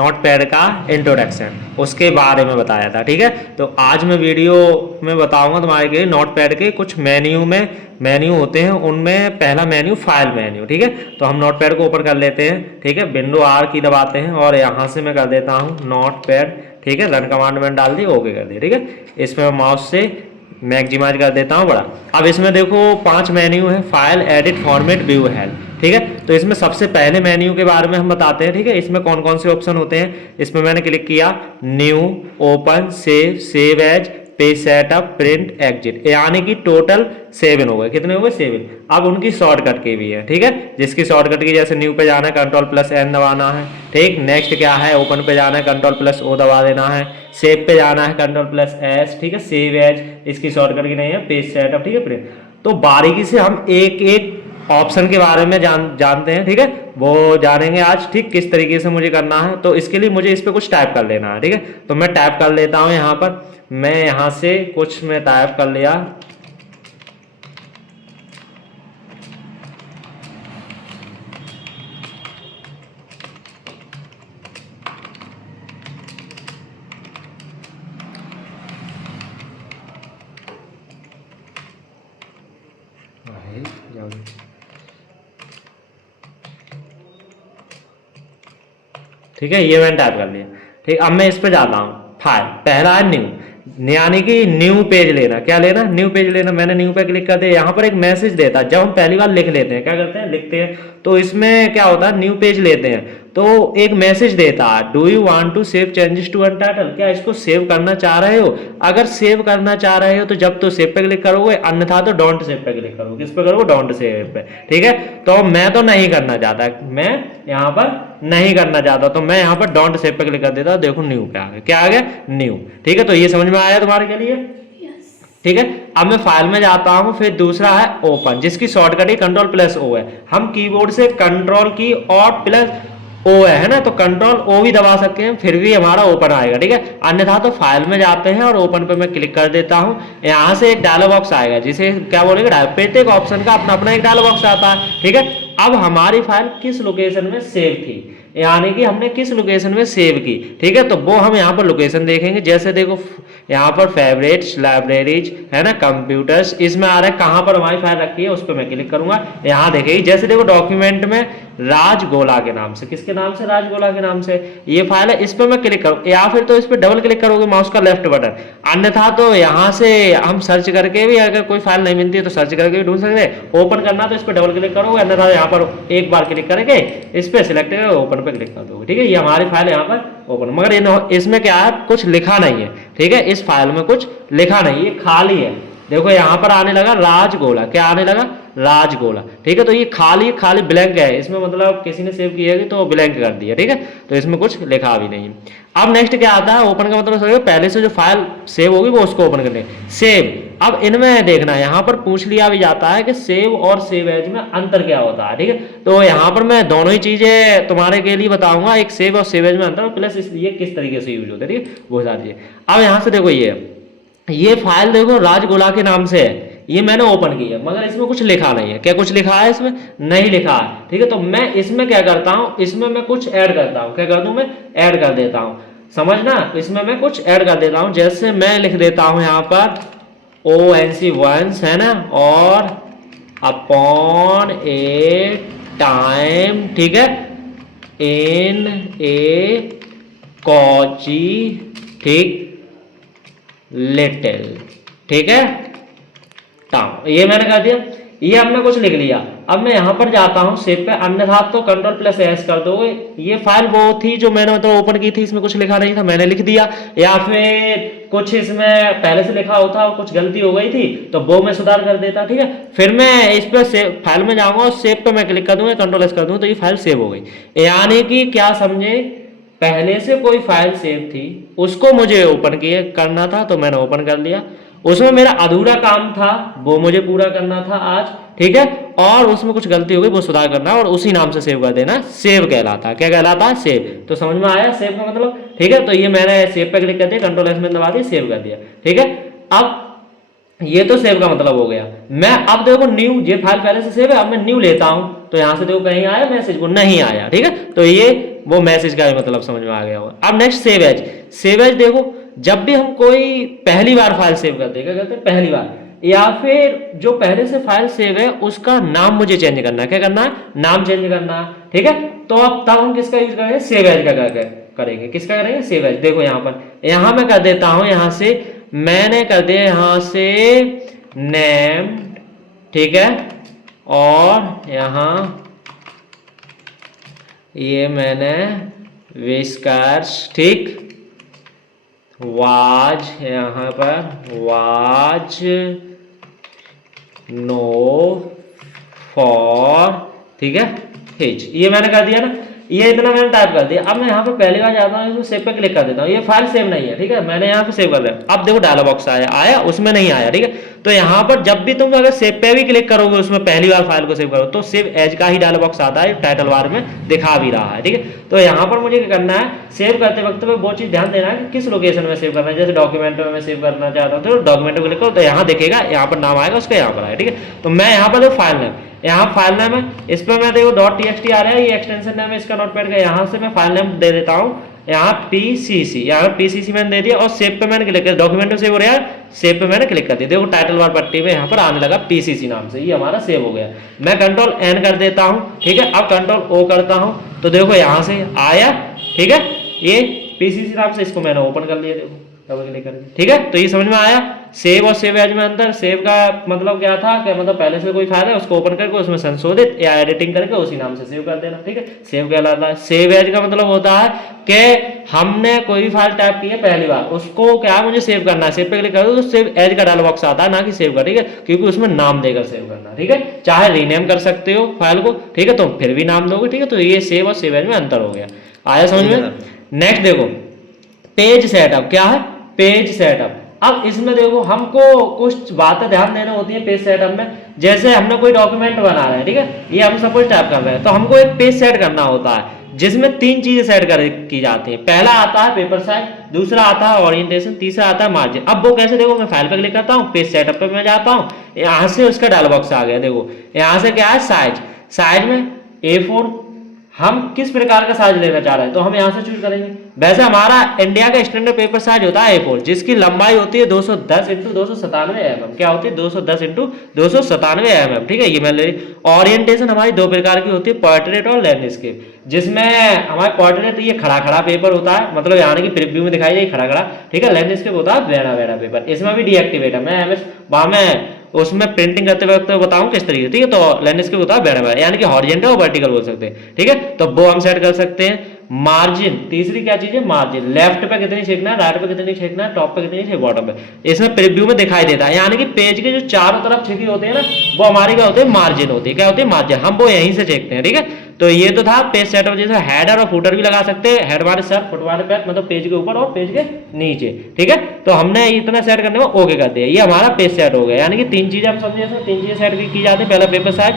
Notepad का introduction, उसके बारे में बताया था। ठीक है, तो आज मैं वीडियो में बताऊंगा तुम्हारे लिए नोटपैड के कुछ मेन्यू होते हैं। उनमें पहला मेन्यू फाइल मेन्यू। ठीक है, तो हम नोटपैड को ओपन कर लेते हैं। ठीक है, विंडो आर की दबाते हैं और यहाँ से मैं कर देता हूँ नोटपैड। ठीक है, रन कमांड मैंने डाल दी, ओके कर दिया। ठीक है, इसमें माउस से मैक्सिमाइज कर देता हूँ बड़ा। अब इसमें देखो 5 मेन्यू है, file, edit, format, view, help. ठीक है, तो इसमें सबसे पहले मेन्यू के बारे में हम बताते हैं। ठीक है, इसमें कौन कौन से ऑप्शन होते हैं। इसमें मैंने क्लिक किया new, open, save, save as, page setup, print, exit, यानी कि टोटल 7 हो गए। कितने हो गए? 7। अब उनकी शॉर्टकट की भी है। ठीक है, जिसकी शॉर्टकट की जैसे न्यू पे जाना है Ctrl+N दबाना है। ठीक, नेक्स्ट क्या है, ओपन पे जाना है Ctrl+O दबा देना है। सेव पे जाना है Ctrl+S। ठीक है, सेव एज इसकी शॉर्टकट की नहीं है, पेज सेटअप। ठीक है, प्रिंट। तो बारीकी से हम एक एक ऑप्शन के बारे में जानते हैं। ठीक है, वो जानेंगे आज। ठीक, किस तरीके से मुझे करना है, तो इसके लिए मुझे इस पर कुछ टाइप कर लेना है। ठीक है, तो मैं टाइप कर लेता हूँ यहाँ पर। मैं यहाँ से कुछ मैं टाइप कर लिया। ठीक है, ये मैंने टाइप कर लिया। ठीक, अब मैं इस पे जाता हूँ। फाइल, पहला है न्यू, यानी कि न्यू पेज लेना। क्या लेना? न्यू पेज लेना। मैंने न्यू पे क्लिक कर दिया। यहाँ पर एक मैसेज देता है। जब हम पहली बार लिख लेते हैं, क्या करते हैं, लिखते हैं, तो इसमें क्या होता है, न्यू पेज लेते हैं तो एक मैसेज देता है, do you want to save changes to untitled, क्या इसको सेव करना चाह रहे हो? अगर सेव करना चाह रहे हो तो जब तो सेव पे क्लिक करोगे, अन्यथा तो डोंट सेव पे क्लिक करोगे। किस पे करोगे? डोंट सेव पे। ठीक है, तो मैं तो नहीं करना चाहता, मैं यहाँ पर नहीं करना चाहता, तो मैं यहाँ पर डोंट सेव पे क्लिक कर देता हूँ। देखो न्यू पे आ गया। क्या आ गया? न्यू। ठीक है, तो ये समझ में आया तुम्हारे के लिए? ठीक है, अब मैं फाइल में जाता हूं। फिर दूसरा है ओपन, जिसकी शॉर्टकट ही Ctrl+O है। हम कीबोर्ड से कंट्रोल की और प्लस ओ है ना, तो Ctrl+O भी दबा सकते हैं, फिर भी हमारा ओपन आएगा। ठीक है, अन्यथा तो फाइल में जाते हैं और ओपन पे मैं क्लिक कर देता हूं। यहां से एक डायलॉग बॉक्स आएगा, जिसे क्या बोलेंगे, प्रत्येक ऑप्शन का अपना अपना एक डायलॉग बॉक्स आता है। ठीक है, अब हमारी फाइल किस लोकेशन में सेव थी, यानी कि हमने किस लोकेशन में सेव की। ठीक है, तो वो हम यहाँ पर लोकेशन देखेंगे। जैसे देखो यहाँ पर फेवरेट्स, लाइब्रेरीज है ना, कंप्यूटर्स, इसमें आ रहा है कहाँ पर हमारी फाइल रखी है, उस पर मैं क्लिक करूंगा। यहाँ देखेगी, जैसे देखो डॉक्यूमेंट में राजगोला के नाम से, किसके नाम से? राजगोला के नाम से ये फाइल है। इस पर मैं क्लिक करूँ, या फिर तो इस पर डबल क्लिक करोगे माउस का लेफ्ट बटन, अन्यथा तो यहाँ से हम सर्च करके भी, अगर कोई फाइल नहीं मिलती है तो सर्च करके भी ढूंढ सकते हैं। ओपन करना तो इस पर डबल क्लिक करोगे, अन्यथा यहाँ पर एक बार क्लिक करके इस पर सिलेक्ट करके ओपन पे क्लिक कर दोगे। ठीक है, ये हमारी फाइल यहाँ पर ओपन, मगर इसमें क्या है, कुछ लिखा नहीं है। ठीक है, इस फाइल में कुछ लिखा नहीं, ये खाली है। देखो यहाँ पर आने लगा राजगोला, क्या आने लगा? राजगोला। ठीक है, तो ये खाली खाली ब्लैंक है, इसमें मतलब किसी ने सेव किया तो ब्लैंक कर दिया। ठीक है, तो इसमें कुछ लिखा भी नहीं। अब नेक्स्ट क्या आता है, ओपन का मतलब पहले से जो फाइल सेव होगी वो उसको ओपन कर ले, सेव। अब इनमें देखना, यहाँ पर पूछ लिया भी जाता है कि सेव और सेव एज में अंतर क्या होता है। ठीक है, तो यहाँ पर मैं दोनों ही चीजें तुम्हारे के लिए बताऊंगा, एक सेव और सेव एज में अंतर, प्लस ये किस तरीके से यूज होता है। ठीक है, वो सारी चीजें। अब यहाँ से देखो, ये फाइल देखो राजगोला के नाम से है, ये मैंने ओपन की है, मगर इसमें कुछ लिखा नहीं है। क्या कुछ लिखा है? इसमें नहीं लिखा है। ठीक है, तो मैं इसमें क्या करता हूं, इसमें मैं कुछ ऐड करता हूं। क्या कर दूं? मैं ऐड कर देता हूं, समझना। इसमें मैं कुछ ऐड कर देता हूं, जैसे मैं लिख देता हूं यहाँ पर ONC वंस है ना, और अपॉन ए टाइम, ठीक है, इन ए कॉची, ठीक, लिटिल, ठीक है, टाउन। ये मैंने कर दिया, ये हमने कुछ लिख लिया। अब मैं यहां पर जाता हूं सेव पे, अन्यथा तो Ctrl+S कर दोगे। ये फाइल वो थी जो मैंने मतलब ओपन की थी, इसमें कुछ लिखा नहीं था, मैंने लिख दिया, या फिर कुछ इसमें पहले से लिखा होता और कुछ गलती हो गई थी तो वो मैं सुधार कर देता। ठीक है, फिर मैं इस पे सेव फाइल में जाऊंगा और सेव पे मैं क्लिक कर दूंगा, Ctrl+S कर दूंगा, तो ये फाइल सेव हो गई। यानी कि क्या समझे, पहले से कोई फाइल सेव थी, उसको मुझे ओपन किए करना था तो मैंने ओपन कर लिया। उसमें मेरा अधूरा काम था, वो मुझे पूरा करना था आज। ठीक है, और उसमें कुछ गलती हो गई, वो सुधार करना और उसी नाम से सेव कर देना। सेव कहलाता, क्या कहलाता? सेव। तो समझ में आया सेव का मतलब? ठीक है, तो ये मैंने सेव पे क्लिक कर दिया, Ctrl+S में दबा दिया, सेव कर दिया। ठीक है, अब ये तो सेव का मतलब हो गया। मैं अब देखो न्यू, ये फाइल पहले से सेव है, अब मैं न्यू लेता हूं तो यहां से देखो कहीं आया मैसेज, को नहीं आया। ठीक है, तो ये वो मैसेज का भी मतलब समझ में आ गया होगा। अब next save as. Save as देखो, जब भी हम कोई पहली बार फाइल सेव करते हैं, क्या करते हैं पहली बार, या फिर जो पहले से फाइल सेव है उसका नाम मुझे चेंज करना है। क्या करना है? नाम चेंज करना है, ठीक है। तो अब तब हम किसका यूज करेंगे? सेव एज का करेंगे। किसका करेंगे? Save as. देखो यहाँ पर, यहाँ मैं कर देता हूं, यहाँ से मैंने कर दिया यहाँ से नेम, ठीक है, और यहाँ ये मैंने विस्कर्स, ठीक, वाज, यहाँ पर वाज नो फॉर, ठीक है, हिज, ये मैंने कर दिया ना, ये इतना मैंने टाइप कर दिया। अब मैं यहाँ पे पहली बार जाता हूँ, इसको सेव पे क्लिक कर देता हूँ, ये फाइल सेव नहीं है, ठीक है, मैंने यहाँ पे सेव कर दिया। अब देखो डायलॉग बॉक्स आया, उसमें नहीं आया, ठीक है। तो यहाँ पर जब भी तुम अगर सेव पे भी क्लिक करोगे, उसमें पहली बार फाइल को सेव करो, तो सेव एज का ही डायलॉग बॉक्स आता है, टाइटल बार में दिखा भी रहा है, ठीक है। तो यहाँ पर मुझे क्या करना है, सेव करते वक्त में वो चीज ध्यान देना है कि किस लोकेशन में सेव करना है। जैसे डॉक्यूमेंट में मैं सेव करना चाहता हूँ, तो डॉक्यूमेंट में क्लिक करो, तो यहाँ दिखेगा, यहाँ पर नाम आएगा, उसका यहाँ पर आएगा, ठीक है। तो मैं यहाँ पर फाइल नेम, यहाँ फाइल नेम है, इस पर मैं देखो .txt आ रहा है, ये एक्सटेंशन नेम है इसका नोटपैड का। यहाँ से मैं फाइल नेम दे देता हूँ, यहाँ PCC, यहाँ PCC मैंने दे दिया, और सेव पे मैंने क्लिक किया, डॉक्यूमेंट में सेव हो रहा है, सेव पे मैंने क्लिक कर दिया। देखो टाइटल बार पट्टी में यहाँ पर आने लगा PCC नाम से, ये हमारा सेव हो गया। मैं कंट्रोल N कर देता हूँ, ठीक है। अब कंट्रोल O करता हूँ, तो देखो यहाँ से आया, ठीक है, ये PCC नाम से, इसको मैंने ओपन कर लिया, देखो डबल क्लिक करके, ठीक है। तो ये समझ में आया सेव और सेव एज में अंतर। सेव का मतलब क्या था कि मतलब पहले से कोई फाइल है उसको ओपन करके उसमें संशोधित या एडिटिंग करके उसी नाम से सेव कर देना, ठीक है, सेव कहलाता है। सेव एज का मतलब होता है कि हमने कोई भी फाइल टाइप की है पहली बार, उसको क्या मुझे सेव करना है, सेव पे क्लिक करो तो सेव एज का डायलॉग बॉक्स आता है, ना कि सेव का, ठीक है, क्योंकि उसमें नाम देकर सेव करना, ठीक है। चाहे रीनेम कर सकते हो फाइल को, ठीक है, तो फिर भी नाम दोगे, ठीक है। तो ये सेव और सेव एज में अंतर हो गया, आया समझ में। नेक्स्ट देखो पेज सेटअप, क्या है? Page setup. अब इसमें देखो हमको कुछ बातें ध्यान देना होती है पेज सेटअप में। जैसे हमने कोई डॉक्यूमेंट बना रहे हैं, ठीक है, ये हम सपोज टाइप कर रहे हैं, तो हमको एक पेज सेट करना होता है जिसमें 3 चीजें सेट की जाती हैं। पहला आता है पेपर साइज, दूसरा आता है ओरिएंटेशन, तीसरा आता है मार्जिन। अब वो कैसे? देखो मैं फाइल पर क्लिक करता हूँ, पेज सेटअप पे मैं जाता हूँ, यहाँ से उसका डायलॉग बॉक्स आ गया। देखो यहाँ से क्या है? साइज। साइज में A4, हम किस प्रकार का साइज लेना चाह रहे हैं तो हम यहाँ से चूज करेंगे। वैसे हमारा इंडिया का स्टैंडर्ड पेपर साइज होता है A4, जिसकी लंबाई होती है 210 × 297 mm। क्या होती है? 210 × 297 mm, ठीक है। ये मैं ले रही। ओरिएंटेशन हमारी 2 प्रकार की होती है, पोर्ट्रेट और लैंडस्केप। जिसमें हमारे पोर्ट्रेट ये खड़ा खड़ा पेपर होता है, मतलब यानी कि प्रीव्यू में दिखाई दे खड़ा खड़ा, ठीक है। लैंडस्केप होता है वेड़ा वेड़ा पेपर, इसमें भी डीएक्टिवेट है। मैं वहां में उसमें प्रिंटिंग करते वक्त बताऊं किस तरीके, ठीक है। तो लैंडस्केप होता है वेड़ा वेड़ा, यानी कि हॉरिजॉन्टल और वर्टिकल बोल सकते हैं, ठीक है। तो वो हम सेट कर सकते हैं। मार्जिन, तीसरी क्या चीज है? मार्जिन। लेफ्ट पे कितनी छेकना है, राइट पे कितनी छेकना है, टॉप पे कितनी छेक, बॉटम पे, इसमें प्रीव्यू में दिखाई देता है। यानी कि पेज के जो चारों तरफ छेकी होते हैं ना, वो हमारी क्या होती है? मार्जिन होती है। क्या होती है? मार्जिन। हम वो यहीं से छेकते हैं, ठीक है। तो ये तो था पेज सेटअप। जैसे हेडर और फुटर भी लगा सकते हैं, हेड वाले सर, फुट वाले पैर, मतलब पेज के ऊपर और पेज के नीचे, ठीक है। तो हमने इतना सेट करने में ओके कर दिया, ये हमारा पेज सेट हो गया। यानी कि 3 चीजें हम समझे, 3 चीजें सेट की जाती है। पहला पेपर साइज,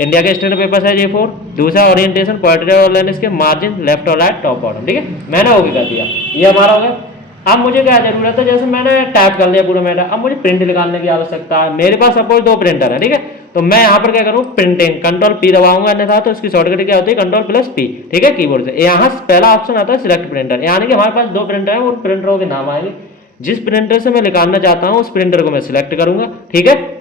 इंडिया के स्टैंडर्ड पेपर साइज A4, दूसरा ओरिएंटेशन, पोर्ट्रेट और लैंडस्केप, मार्जिन, लेफ्ट और राइट, टॉप बॉटम, ठीक है। मैंने ओके कर दिया, ये हमारा हो गया। अब मुझे क्या जरूरत है? जैसे मैंने टाइप कर लिया पूरा मैटर, अब मुझे प्रिंट निकालने की आवश्यकता है। मेरे पास सपोज 2 प्रिंटर है, ठीक है। तो मैं यहाँ पर क्या करूँ? प्रिंटिंग, कंट्रोल P दबाऊंगा, अन्यथा तो इसकी शॉर्टकट क्या होती है? कंट्रोल+P, ठीक है, कीबोर्ड से। यहाँ पहला ऑप्शन आता है सिलेक्ट प्रिंटर, यानी कि हमारे पास 2 प्रिंटर है, उन प्रिंटरों के नाम आएंगे। जिस प्रिंटर से मैं निकालना चाहता हूँ उस प्रिंटर को मैं सिलेक्ट करूंगा, ठीक है।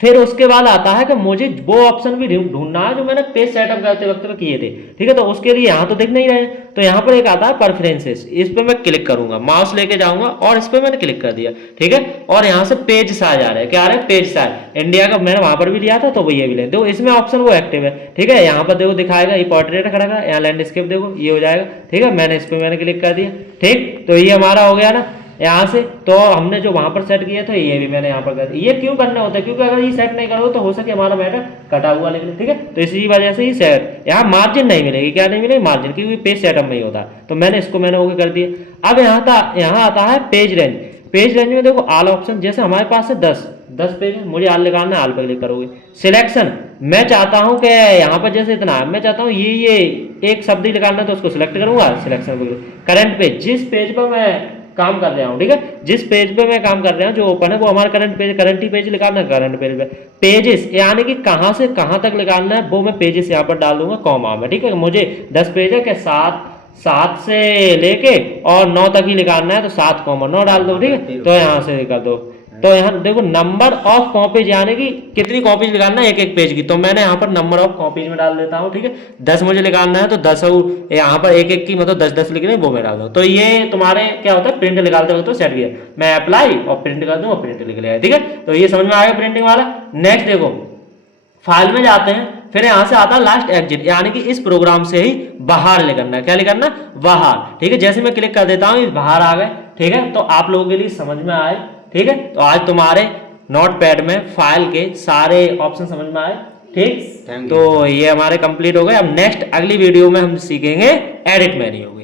फिर उसके बाद आता है कि मुझे वो ऑप्शन भी ढूंढना है जो मैंने पेज सेटअप करते वक्त में किए थे, ठीक है। तो उसके लिए यहाँ तो दिख नहीं रहे, तो यहाँ पर एक आता है प्रेफरेंसेस, इस पे मैं क्लिक करूंगा, माउस लेके जाऊंगा और इस पे मैंने क्लिक कर दिया, ठीक है। और यहाँ से पेज साइज आ रहा है, क्या आ रहा है? Page size. इंडिया का मैंने वहां पर भी लिया था, तो वो ये भी ले देखो, इसमें ऑप्शन वो एक्टिव है, ठीक है। यहाँ पर देखो दिखाएगा, ये पोर्ट्रेट खड़ा है, यहाँ लैंडस्केप देखो, ये हो जाएगा, ठीक है। मैंने इस पे मैंने क्लिक कर दिया, ठीक। तो ये हमारा हो गया ना यहाँ से। तो हमने जो वहां पर सेट किया था ये भी मैंने यहाँ पर कर दिया। ये क्यों करना होता है? क्योंकि अगर ये सेट नहीं करोगे तो हो सके हमारा मैटर कटा हुआ निकले, ठीक है। तो इसी वजह से ही सेट, यहाँ मार्जिन नहीं मिलेगी, क्या नहीं मिलेगी? मार्जिन, क्योंकि पेज सेटअप में ही होता है। तो मैंने इसको मैंने ओके कर दिया। अब यहाँ आता है पेज रेंज। पेज रेंज में देखो ऑल ऑप्शन, जैसे हमारे पास है 10 पेज है, मुझे ऑल निकालना है, ऑल पर क्लिक करोगे। सिलेक्शन, मैं चाहता हूं कि यहाँ पर जैसे इतना है, मैं चाहता हूँ ये एक शब्द ही निकालना है, तो उसको सिलेक्ट करूंगा, सिलेक्शन को। करंट पेज, जिस पेज पर मैं काम कर रहा हूँ, ठीक है। जिस पेज पे मैं काम कर रहा हूँ जो ओपन है वो हमारा करंट ही पेज निकालना है, करंट पेज पे पेजेस यानी कि कहाँ से कहाँ तक निकालना है वो मैं पेजेस यहाँ पर डाल दूंगा कॉमा में, ठीक है। मुझे 10 पेज है क्या, 7 से लेके और 9 तक ही निकालना है तो 7,9 डाल दो, ठीक है। तो यहाँ से कर दो, तो यहाँ देखो नंबर ऑफ कॉपीज यानी कि कितनी कॉपीज निकालना है एक एक पेज की, तो मैंने यहाँ पर नंबर ऑफ कॉपीज में डाल देता हूँ, ठीक है। 10 मुझे निकालना है तो 10 यहाँ पर एक एक की मतलब 10-10 लिखने वो मैं डाल दूँ। तो ये तुम्हारे क्या होता है प्रिंट निकालते वक्त तो सेट किया, मैं अप्लाई और प्रिंट कर दूँ और प्रिंट लिख लिया, ठीक है। तो ये समझ में आएगा प्रिंटिंग वाला। नेक्स्ट देखो फाइल में जाते हैं, फिर यहां से आता है लास्ट एग्जिट यानी कि इस प्रोग्राम से ही बाहर निकलना है, क्या निकलना, बाहर, ठीक है। जैसे मैं क्लिक कर देता हूं बाहर आ गए, ठीक है। तो आप लोगों के लिए समझ में आए, ठीक है। तो आज तुम्हारे नोटपैड में फाइल के सारे ऑप्शन समझ में आए, ठीक। तो ये हमारे कंप्लीट हो गए। अब नेक्स्ट अगली वीडियो में हम सीखेंगे एडिट मेन्यू।